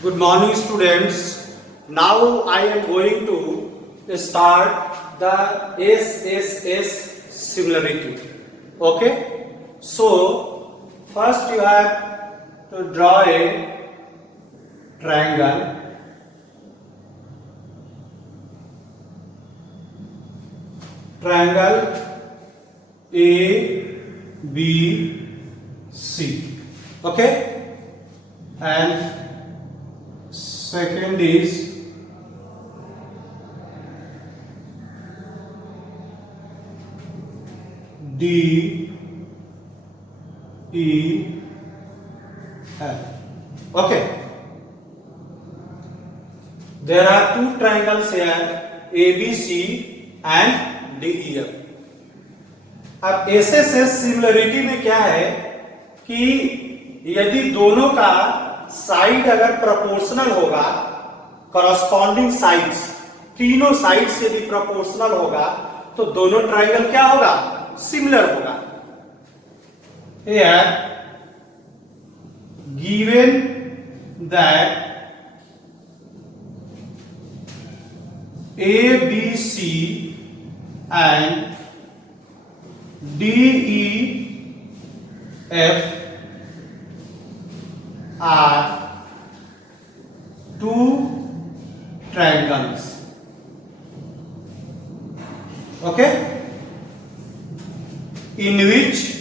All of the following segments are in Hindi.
Good morning, students. Now I am going to start the SSS similarity. Okay? So, first you have to draw a triangle. Triangle ABC. Okay? And second is DEF. Okay. There are two triangles here, ABC and DEF. अब SSS सिमिलरिटी में क्या है कि यदि दोनों का साइड अगर प्रोपोर्शनल होगा, कॉरस्पॉन्डिंग साइड्स तीनों साइड्स यदि प्रोपोर्शनल होगा तो दोनों ट्राइंगल क्या होगा, सिमिलर होगा. Here given that ABC and DEF are two triangles. Okay, in which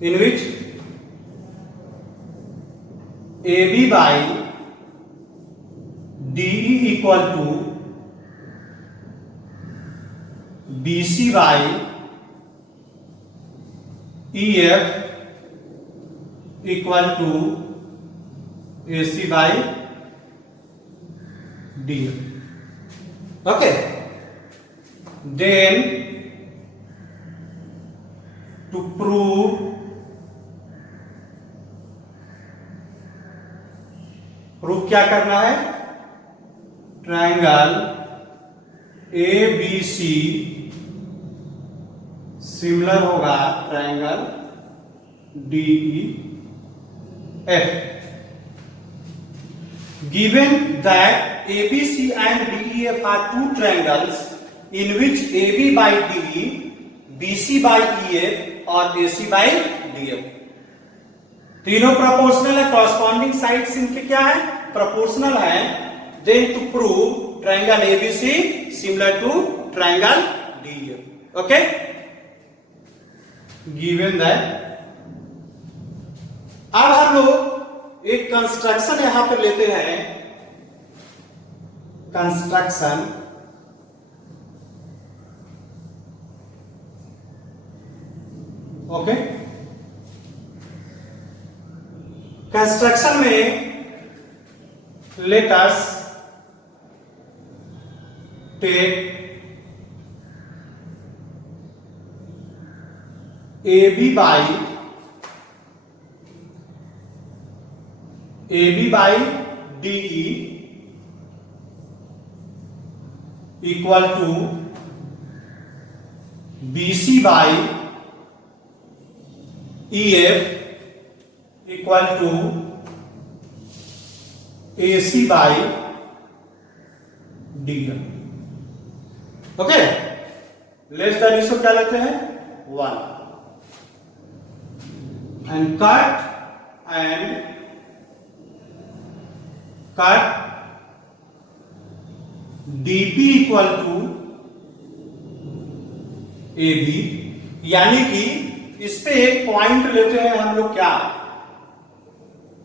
AB by DE equal to BC by EF equal to AC by DF. Okay, then to prove क्या करना है, ट्राइंगल ABC सिमिलर होगा triangle DEF. Given that ABC and DEF are two triangles in which AB by DE, BC by EF और AC by DF तीनों प्रोपोर्शनल है, कॉरस्पॉन्डिंग साइड्स इनके क्या है, प्रोपोर्शनल है. Then to prove triangle ABC similar to triangle DEF. Okay, given that अब हम लोग एक कंस्ट्रक्शन यहां पर लेते हैं. कंस्ट्रक्शन ओके, कंस्ट्रक्शन में let us take AB by DE equal to BC by EF equal to AC by DF. Okay, less the ratio क्या लेते हैं, 1 and cut DP equal to AB, यानी कि इस पे एक पॉइंट लेते हैं हम लोग क्या,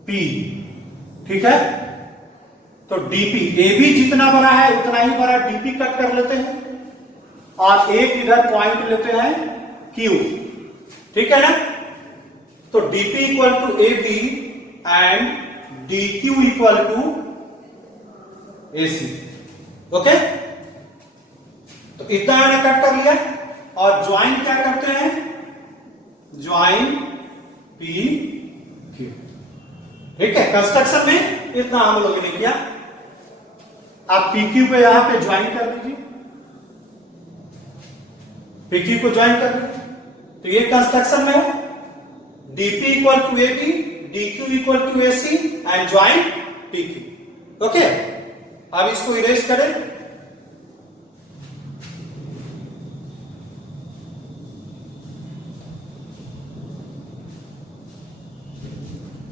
P. ठीक है, तो DP AB जितना बड़ा है उतना ही बड़ा DP कट कर लेते हैं और एक इधर पॉइंट लेते हैं Q. ठीक है ना, तो DP equal to AB and DQ equal to AC. Okay, तो इतना मैंने कट कर लिया और ज्वाइन क्या करते हैं, ज्वाइन PQ. ठीक है, कंस्ट्रक्शन में इतना हम लोगों ने किया. आप PQ पे यहां पे ज्वाइन कर दीजिए, PQ को ज्वाइन कर दीजिए. तो ये कंस्ट्रक्शन में है, DP equal to AB, DQ equal to AC and joint PQ. Okay, अब इसको इरेज करें।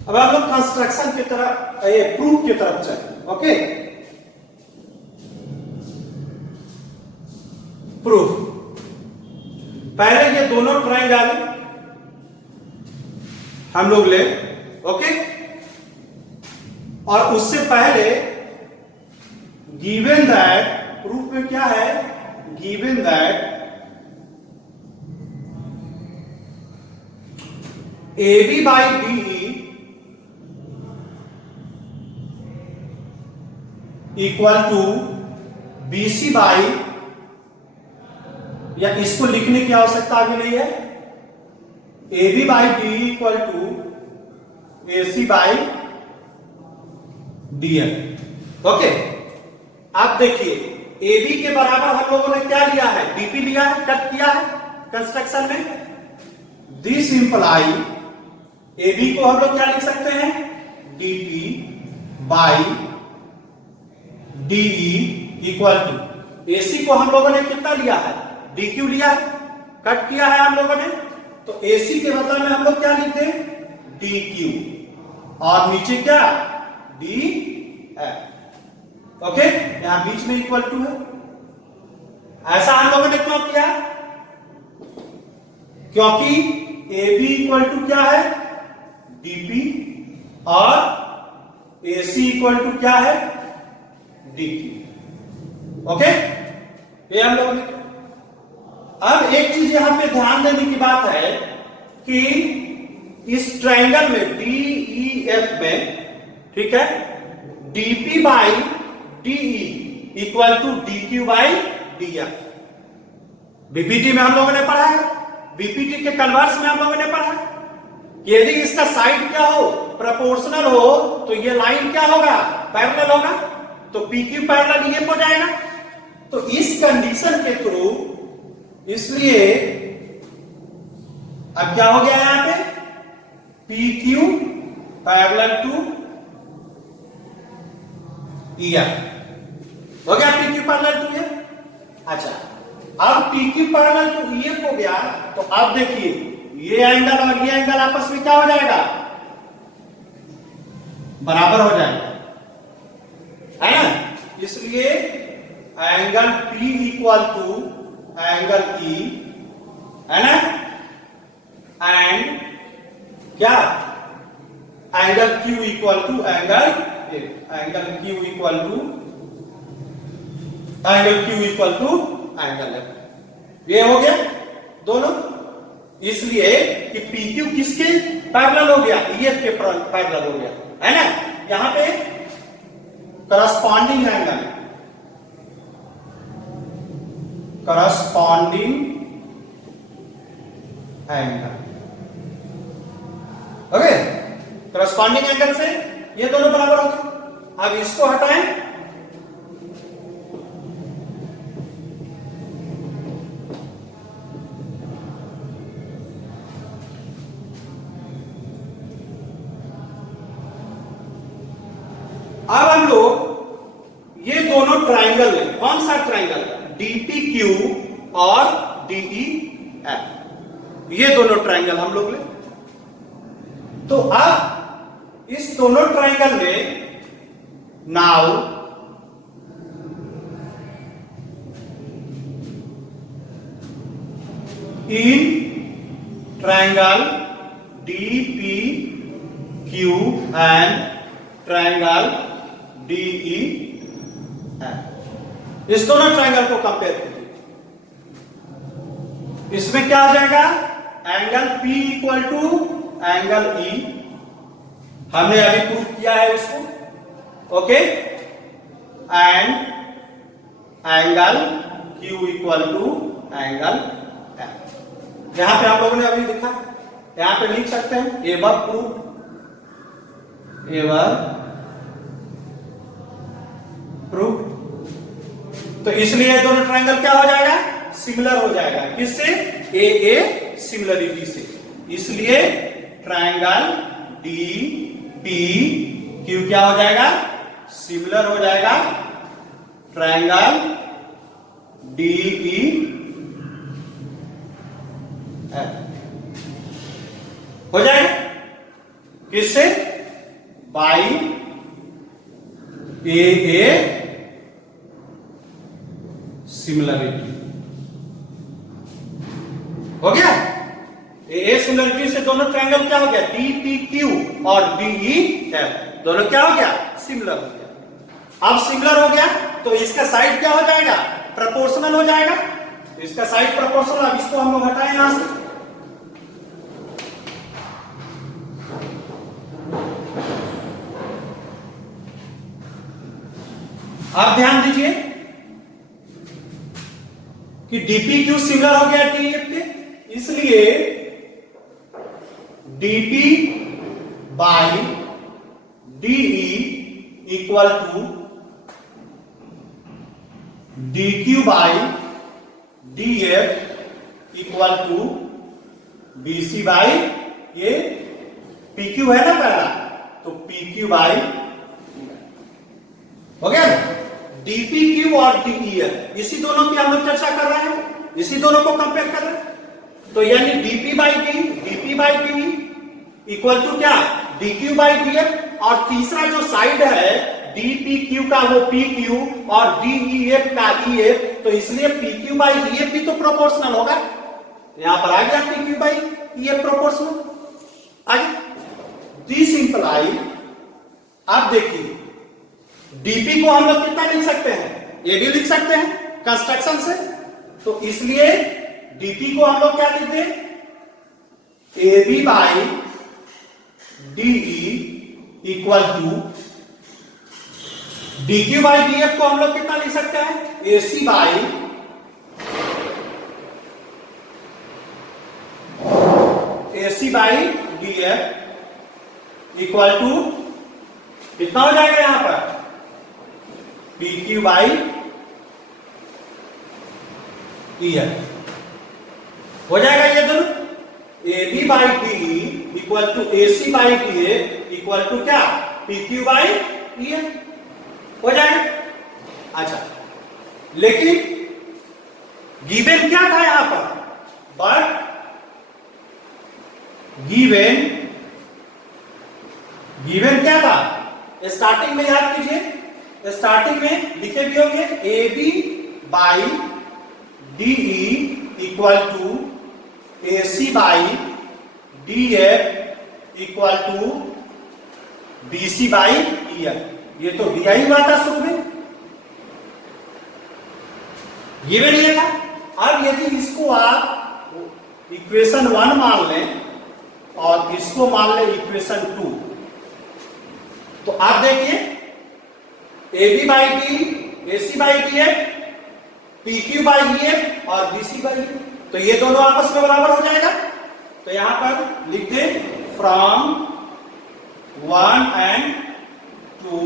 अब हम लोग कंस्ट्रक्शन की तरफ, ये प्रूफ की तरफ चले। Okay, proof. पहले ये दोनों ट्रायंगल हम लोग ले, ओके, और उससे पहले गिवन दैट, प्रूफ में क्या है, given that AB by DE equal to BC by, या इसको लिखने की आवश्यकता भी नहीं है, AB by DE equal to AC by DL। Okay, आप देखिए AB के बराबर हम लोगों ने क्या लिया है, DP लिया है, कट किया है कंस्ट्रक्शन में। दिस इंप्लाई AB को हम लोग क्या लिख सकते हैं, DP by DE equal to AC को हम लोगों ने कितना लिया है, DQ लिया है, कट किया है हम लोगों ने, तो AC के बदले में हम लोग क्या लिखते हैं, DQ, और नीचे क्या, DF। ओके, यहां बीच में इक्वल टू है। ऐसा हम लोगों ने क्यों किया, क्योंकि AB इक्वल टू क्या है, DP, और AC इक्वल टू क्या है, DQ। ओके, ये हम लोगों ने। अब एक चीज यहां पे ध्यान देने की बात है कि इस ट्रायंगल में DEF में, ठीक है, DP by DE equal to DQ by DF। BPT में हम लोगों ने पढ़ा है, बीपीटी के कन्वर्स में हम लोगों ने पढ़ा है, यदि इसका साइड क्या हो, प्रोपोर्शनल हो, तो ये लाइन क्या होगा, पैरेलल होगा, तो PQ पैरेलल EF हो जाएगा। तो इस कंडीशन के थ्रू, इसलिए अब क्या हो गया यहां पे, PQ पैरेलल टू EF हो गया, PQ पैरेलल टू EF। अच्छा, अब PQ पैरेलल टू EF हो गया, तो अब देखिए ये एंगल और ये एंगल आपस में क्या हो जाएगा, बराबर हो जाएगा, है ना। इसलिए angle P equal to angle E, है ना, एंड क्या, angle Q equal to angle F, angle Q equal to angle F। ये हो गया दोनों। इसलिए कि PQ किसके पैरेलल हो गया, EF के पैरेलल हो गया, है ना। यहां पे corresponding angle, okay, corresponding angle से ये दोनों बराबर हो गए। अब इसको हटाएं, अब हम लोग ये दोनों ट्रायंगल लें। कौन सा ट्रायंगल, DPQ और DEF, ये दोनों ट्रायंगल हम लोग लें। तो अब इस दोनों ट्रायंगल में now in triangle DPQ and triangle DEF, इस दोनों ट्रायंगल को कंपेयर कीजिए। इसमें क्या आ जाएगा, angle P equal to angle E, हमने अभी प्रूव किया है उसको, okay, and angle Q equal to angle F। यहां पे आप लोगों ने अभी लिखा, यहां पे लिख सकते हैं एवर प्रूफ, एवर प्रूफ। तो इसलिए दोनों ट्रायंगल क्या हो जाएगा, सिमिलर हो जाएगा, किससे, ए सिमिलरिटी से। इसलिए ट्रायंगल डी पी क्यू क्या हो जाएगा, सिमिलर हो जाएगा ट्रायंगल डी ई हो जाएगा किससे, बाई ए सिमिलरिटी। हो गया, ए सिमिलरिटी से दोनों ट्रायंगल क्या हो गया, डी पी क्यू और डी ई एफ दोनों क्या हो गया, सिमिलर हो गया। अब सिमिलर हो गया तो इसका साइड क्या हो जाएगा, प्रोपोर्शनल हो जाएगा। इसका साइड प्रोपोर्शनल, अब इसको हम लोग हटाएं यहां से, अब ध्यान दीजिए कि डीपी क्यू सिमिलर हो गया डी एफ के, इसलिए DP by DE equal to DQ by DF equal to BC by ये पीक्यू है ना पहला, तो पीक्यू बाई, हो गया ना। डीपी क्यू और डीईएफ इसी दोनों की हम लोग चर्चा कर रहे हैं, इसी दोनों को कंपेयर कर रहे हैं। तो यानी DP by D equal to क्या, डीक्यू बाई डीएफ, और तीसरा जो साइड है डीपी क्यू का वो पी क्यू और डीईएफ का ईएफ, तो इसलिए पी क्यू बाई ईएफ भी तो प्रोपोर्शनल होगा। यहां पर आ गया P Q by EF proportional आगे। दिस इंप्लाई, आप देखिए डीपी को हम लोग कितना लिख सकते हैं, ए बी लिख सकते हैं कंस्ट्रक्शन से, तो इसलिए डीपी को हम लोग क्या लिख दें, A B by DE equal to DQ by DF को हम लोग कितना लिख सकते हैं, AC by DF equal to कितना हो जाएगा यहां पर, पी क्यू बाई ईएफ हो जाएगा ये दोनों, A B by D equal to A C by D A equal to क्या, पी क्यू बाई ईएफ हो जाएगा। अच्छा, लेकिन गिवन क्या था यहां पर, बट गिवन क्या था, स्टार्टिंग में याद कीजिए, स्टार्टिंग में लिखे भी होंगे A B by DE equal to A C by DF equal to BC by EF, ये तो दिया ही हुआ था शुरू में, गिवन ये था। अब यदि इसको आप इक्वेशन 1 मान लें और इसको मान लें इक्वेशन 2, तो आप देखिए A B by D, A C by D F, P Q by E F और बी सी बाई, तो ये दोनों आपस में बराबर हो जाएगा। तो यहां पर लिख दे from 1 and 2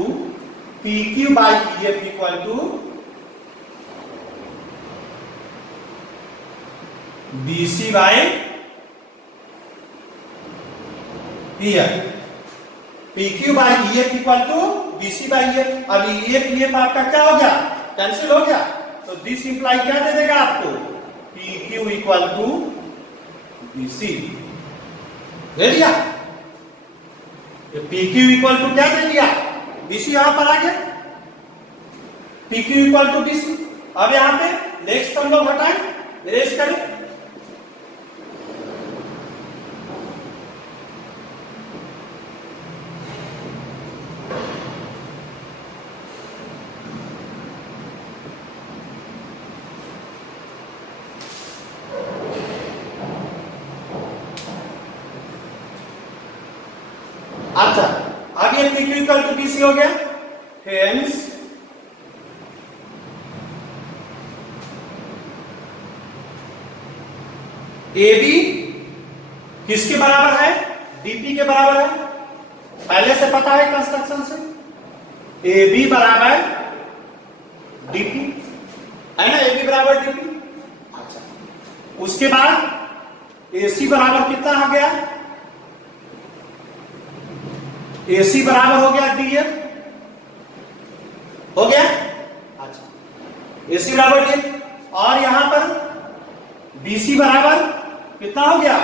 P Q by E F equal to B C by E F, P Q by E F equal to B C by E F. अब ई एफ आपका क्या हो गया, कैंसिल हो गया, तो दिस इंप्लाई क्या दे देगा आपको, P Q equal to B C दे दिया, पी क्यू इक्वल टू क्या दे दिया, बी सी यहां पर आ गया, P Q equal to B C. अब यहां पे नेक्स्ट हम लोग हटाएं, इरेज करें, अच्छा अब ये P Q equal to B C हो गया, हेंस ए बी किसके बराबर है, डीपी के बराबर है, पहले से पता है कंस्ट्रक्शन से, ए बी बराबर डीपी है ना, ए बी बराबर डीपी। अच्छा, उसके बाद ए सी बराबर कितना आ गया, AC बराबर हो गया DF, हो गया। अच्छा, AC बराबर DF, और यहां पर BC बराबर कितना हो गया,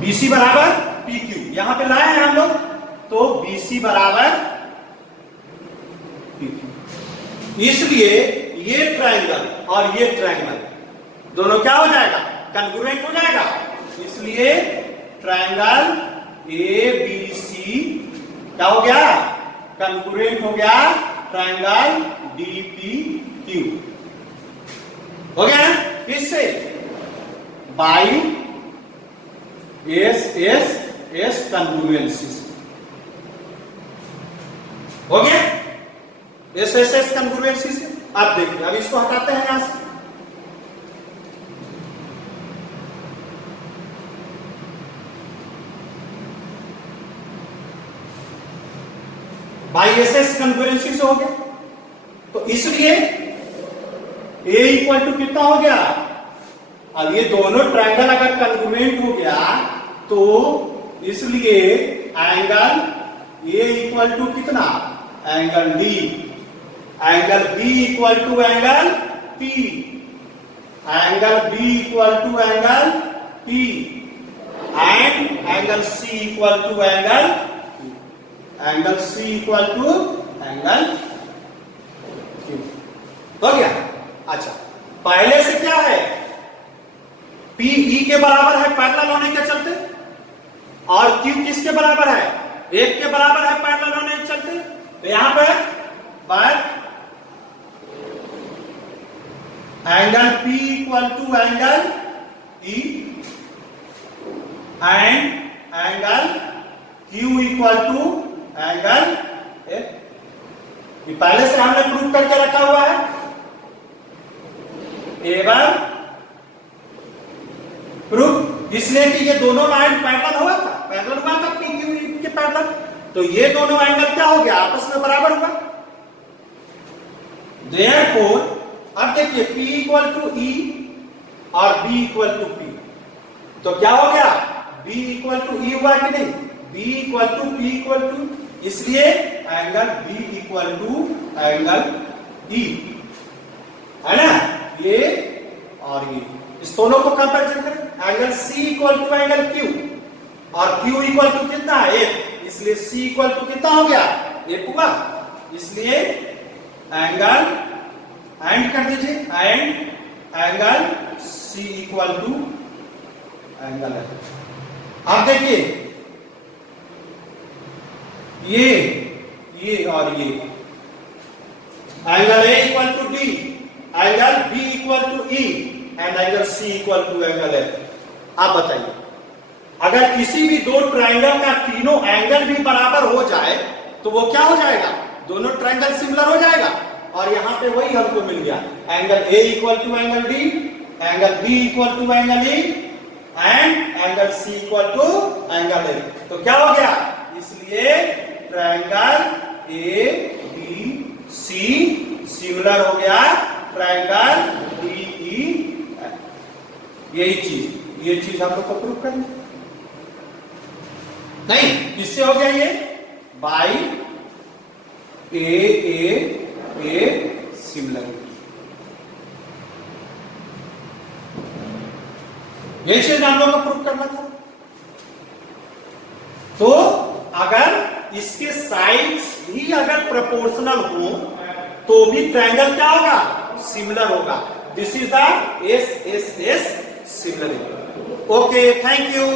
BC बराबर PQ, यहां पे लाए हैं हम लोग, तो BC बराबर PQ। इसलिए ये ट्रायंगल और ये ट्रायंगल दोनों क्या हो जाएगा, कॉन्ग्रुएंट हो जाएगा। इसलिए ट्रायंगल ABC क्या हो गया, कॉन्ग्रुएंट हो गया ट्रायंगल DPQ, हो गया। किससे, बाई S कॉन्ग्रुएंसी से, हो गया। S कॉन्ग्रुएंसी से। अब देखिए, अब इसको हटाते हैं यहां से, बाई SS कॉन्ग्रुएंसी से हो गया। तो इसलिए A इक्वल टू कितना हो गया, अब ये दोनों ट्रायंगल अगर कॉन्ग्रुएंट हो गया तो इसलिए एंगल A इक्वल टू कितना, angle D, angle B equal to angle P, angle B equal to angle P, and angle C equal to angle Q, angle C equal to angle Q, हो गया। अच्छा, पहले से क्या है, PE के बराबर है पैरेलल होने के चलते, और Q किसके बराबर है, 1 के बराबर है पैरेलल होने के चलते। तो यहां पर angle P equal to angle E and angle Q equal to angle A, ये पहले से हमने प्रूव करके रखा हुआ है। एवं प्रूफ, इसलिए कि ये दोनों लाइन पैरेलल हुआ था, पैरेलल हुआ था PQ के पैरेलल, तो ये दोनों एंगल क्या हो गया, आपस में बराबर हुआ। देयरफॉर अब देखिए P इक्वल टू E और B इक्वल टू P, तो क्या हो गया, B इक्वल टू E हुआ कि नहीं, B equal to P equal to, इसलिए angle B equal to angle E, है ना, ये और ये, इस दोनों को कंपैरिजन करें, angle C equal to angle Q, और Q इक्वल टू कितना है 1, इसलिए C इक्वल टू कितना हो गया, 1 हुआ। इसलिए एंगल एंड कर दीजिए, and angle C equal to angle है। अब देखिए ये और ये, angle A equal to D, angle B equal to E and angle C equal to angle F। आप बताइए, अगर किसी भी दो ट्रायंगल का तीनों एंगल भी बराबर हो जाए तो वो क्या हो जाएगा, दोनों ट्रायंगल सिमिलर हो जाएगा। और यहां पे वही हमको मिल गया, angle A equal to angle D, angle B equal to angle E and angle C equal to angle A। तो क्या हो गया, इसलिए ट्रायंगल ABC सिमिलर हो गया ट्रायंगल DE। यही चीज, ये चीज हम लोग को प्रूव करनी नहीं, किससे हो गया ये, बाई A सिमिलर, ये चीज हम लोग को प्रूव करना था। तो अगर इसके साइड्स ही अगर प्रोपोर्शनल हो तो भी ट्रायंगल क्या होगा, सिमिलर होगा। This is the S similar. Okay, thank you.